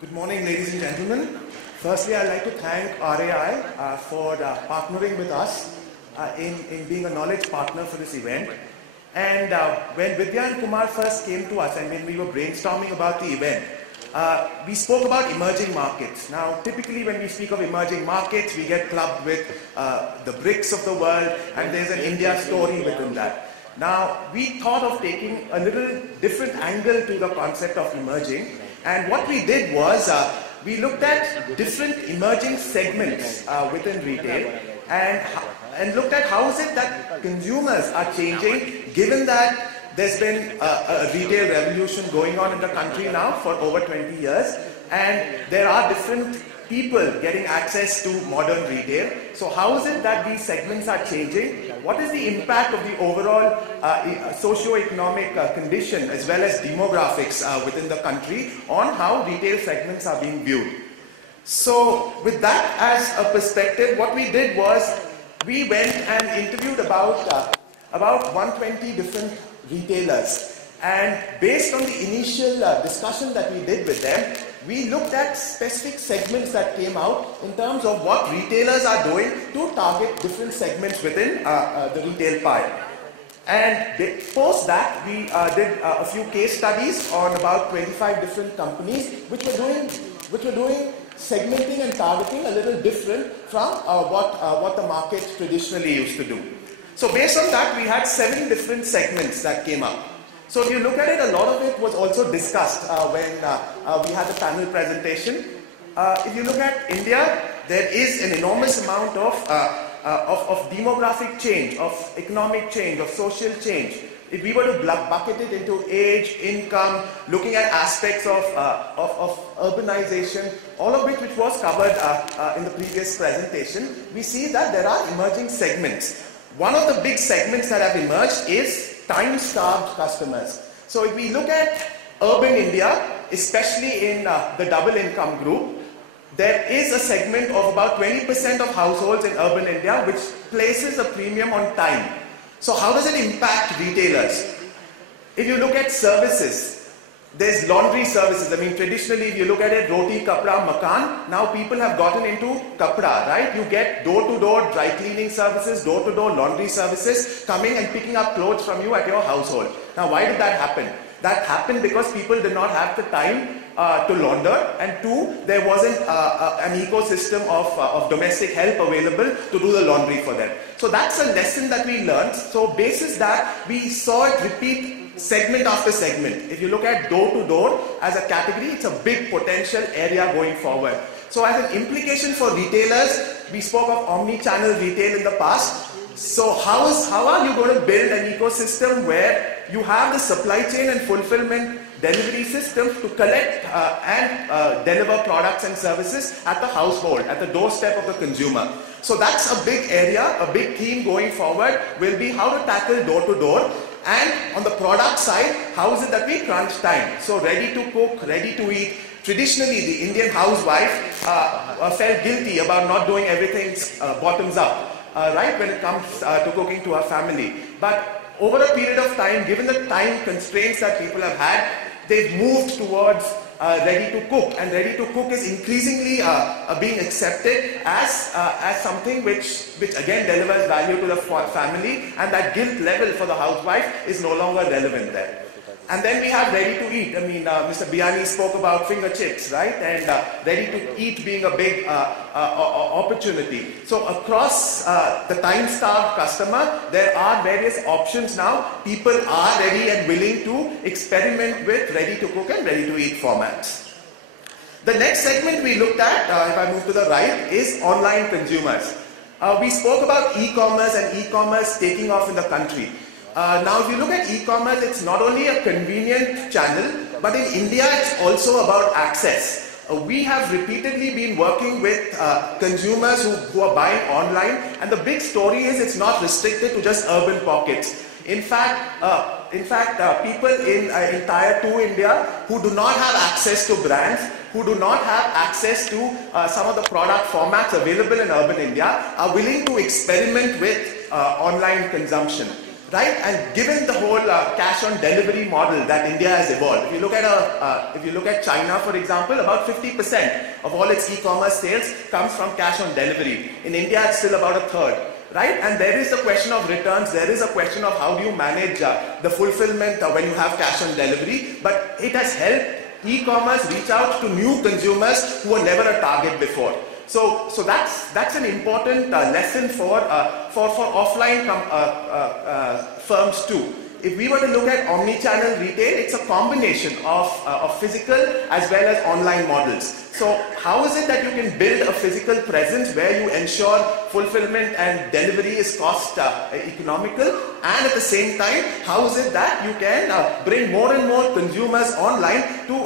Good morning, ladies and gentlemen. Firstly, I'd like to thank RAI for partnering with us in being a knowledge partner for this event. And when Vidya and Kumar first came to us and when we were brainstorming about the event, we spoke about emerging markets. Now, typically when we speak of emerging markets, we get clubbed with the BRICS of the world, and there's an India story within that. Now, we thought of taking a little different angle to the concept of emerging. And what we did was, we looked at different emerging segments within retail and looked at how is it that consumers are changing, given that there's been a retail revolution going on in the country now for over 20 years, and there are different people getting access to modern retail. So how is it that these segments are changing? What is the impact of the overall socio-economic condition as well as demographics within the country on how retail segments are being viewed? So with that as a perspective, what we did was we went and interviewed about 120 different retailers, and based on the initial discussion that we did with them, we looked at specific segments that came out in terms of what retailers are doing to target different segments within the retail pie. And post that, we did a few case studies on about 25 different companies which were doing segmenting and targeting a little different from what the market traditionally used to do. So based on that, we had 7 different segments that came up. So if you look at it, a lot of it was also discussed when we had the panel presentation. If you look at India, there is an enormous amount of demographic change, of economic change, of social change. If we were to bucket it into age, income, looking at aspects of urbanization, all of which was covered in the previous presentation, we see that there are emerging segments. One of the big segments that have emerged is time-starved customers. So if we look at urban India, especially in the double income group, there is a segment of about 20% of households in urban India which places a premium on time. So how does it impact retailers? If you look at services, there's laundry services. I mean, traditionally, if you look at it, roti, kapra, makan, now people have gotten into kapra, right? You get door-to-door dry cleaning services, door-to-door laundry services, coming and picking up clothes from you at your household. Now, why did that happen? That happened because people did not have the time to launder, and 2, there wasn't an ecosystem of domestic help available to do the laundry for them. So that's a lesson that we learned. So basis that, we saw it repeat segment after segment. If you look at door-to-door as a category, it's a big potential area going forward. So as an implication for retailers, we spoke of omni-channel retail in the past. So how are you going to build an ecosystem where you have the supply chain and fulfillment delivery system to collect and deliver products and services at the household, at the doorstep of the consumer? So that's a big area, a big theme going forward will be how to tackle door-to-door. And on the product side, how is it that we crunch time? So ready to cook, ready to eat. Traditionally, the Indian housewife felt guilty about not doing everything bottoms up, right, when it comes to cooking to her family. But over a period of time, given the time constraints that people have had, they've moved towards ready to cook, and ready to cook is increasingly being accepted as something which again delivers value to the family, and that guilt level for the housewife is no longer relevant there. And then we have ready to eat. I mean, Mr. Biani spoke about finger chips, right? And ready to eat being a big opportunity. So across the time-starved customer, there are various options now. People are ready and willing to experiment with ready to cook and ready to eat formats. The next segment we looked at, if I move to the right, is online consumers. We spoke about e-commerce and e-commerce taking off in the country. Now, if you look at e-commerce, it's not only a convenient channel, but in India, it's also about access. We have repeatedly been working with consumers who are buying online, and the big story is it's not restricted to just urban pockets. In fact, people in Tier 2 India who do not have access to brands, who do not have access to some of the product formats available in urban India, are willing to experiment with online consumption. right? And given the whole cash on delivery model that India has evolved, if you look at China, for example, about 50% of all its e-commerce sales comes from cash on delivery. In India, it's still about a third. Right? And there is a question of returns, there is a question of how do you manage the fulfillment when you have cash on delivery, but it has helped e-commerce reach out to new consumers who were never a target before. So that's an important lesson for offline firms too. If we were to look at omni-channel retail, it's a combination of physical as well as online models. So how is it that you can build a physical presence where you ensure fulfillment and delivery is cost economical, and at the same time, how is it that you can bring more and more consumers online to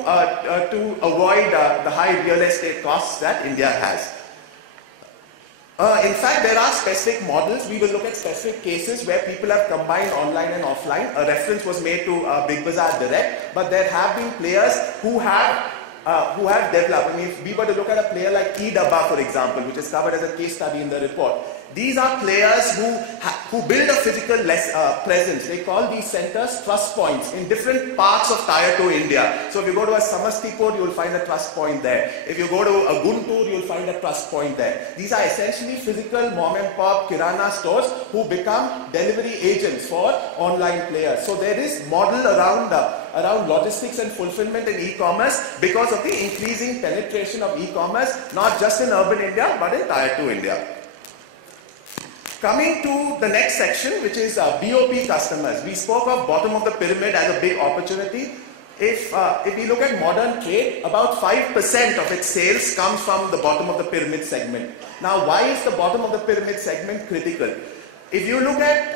avoid the high real estate costs that India has? In fact, there are specific models. We will look at specific cases where people have combined online and offline. A reference was made to Big Bazaar Direct, but there have been players who have developed. I mean, if we were to look at a player like eDabba, for example, which is covered as a case study in the report, these are players who build a physical presence. They call these centers trust points in different parts of Tier 2 India. So if you go to a Samastipur, you will find a trust point there. If you go to a Guntur, you will find a trust point there. These are essentially physical mom and pop kirana stores who become delivery agents for online players. So there is model around logistics and fulfillment in e-commerce because of the increasing penetration of e-commerce, not just in urban India, but in Tier 2 India. Coming to the next section, which is BOP customers. We spoke of bottom of the pyramid as a big opportunity. If we look at modern trade, about 5% of its sales comes from the bottom of the pyramid segment. Now, why is the bottom of the pyramid segment critical? If you look at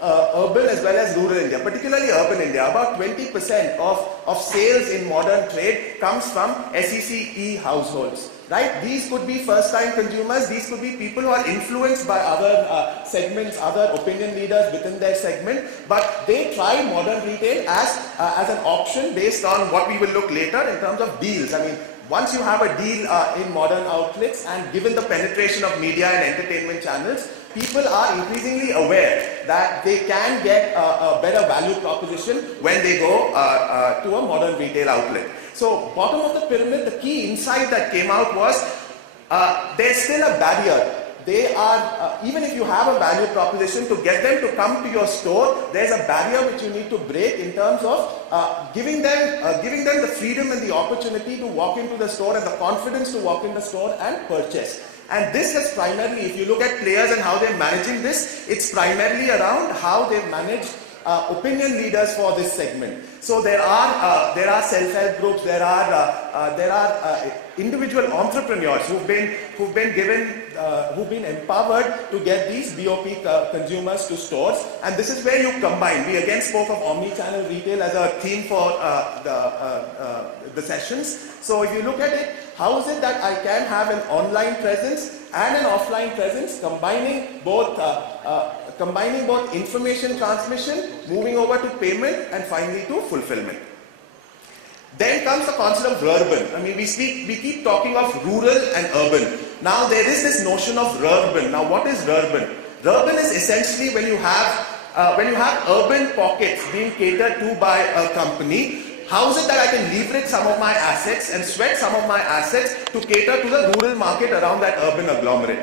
urban as well as rural India, particularly urban India, about 20% of sales in modern trade comes from SEC households. Right? These could be first-time consumers, these could be people who are influenced by other segments, other opinion leaders within their segment, but they try modern retail as an option based on what we will look later in terms of deals. I mean, once you have a deal in modern outlets, and given the penetration of media and entertainment channels, people are increasingly aware that they can get a better value proposition when they go to a modern retail outlet. So bottom of the pyramid, the key insight that came out was there's still a barrier. They are, even if you have a value proposition, to get them to come to your store, there's a barrier which you need to break in terms of giving them the freedom and the opportunity to walk into the store and the confidence to walk in the store and purchase. And this has primarily, if you look at players and how they're managing this, it's primarily around how they've managed opinion leaders for this segment. So there are self-help groups, there are individual entrepreneurs who've been empowered to get these BOP consumers to stores, and this is where you combine. We again spoke of omni-channel retail as a theme for the sessions. So if you look at it, how is it that I can have an online presence and an offline presence, combining both information transmission, moving over to payment, and finally to fulfillment. Then comes the concept of rurban. I mean, we keep talking of rural and urban. Now there is this notion of rurban. Now what is rurban? Rurban is essentially when you have urban pockets being catered to by a company. How is it that I can leverage some of my assets and sweat some of my assets to cater to the rural market around that urban agglomerate?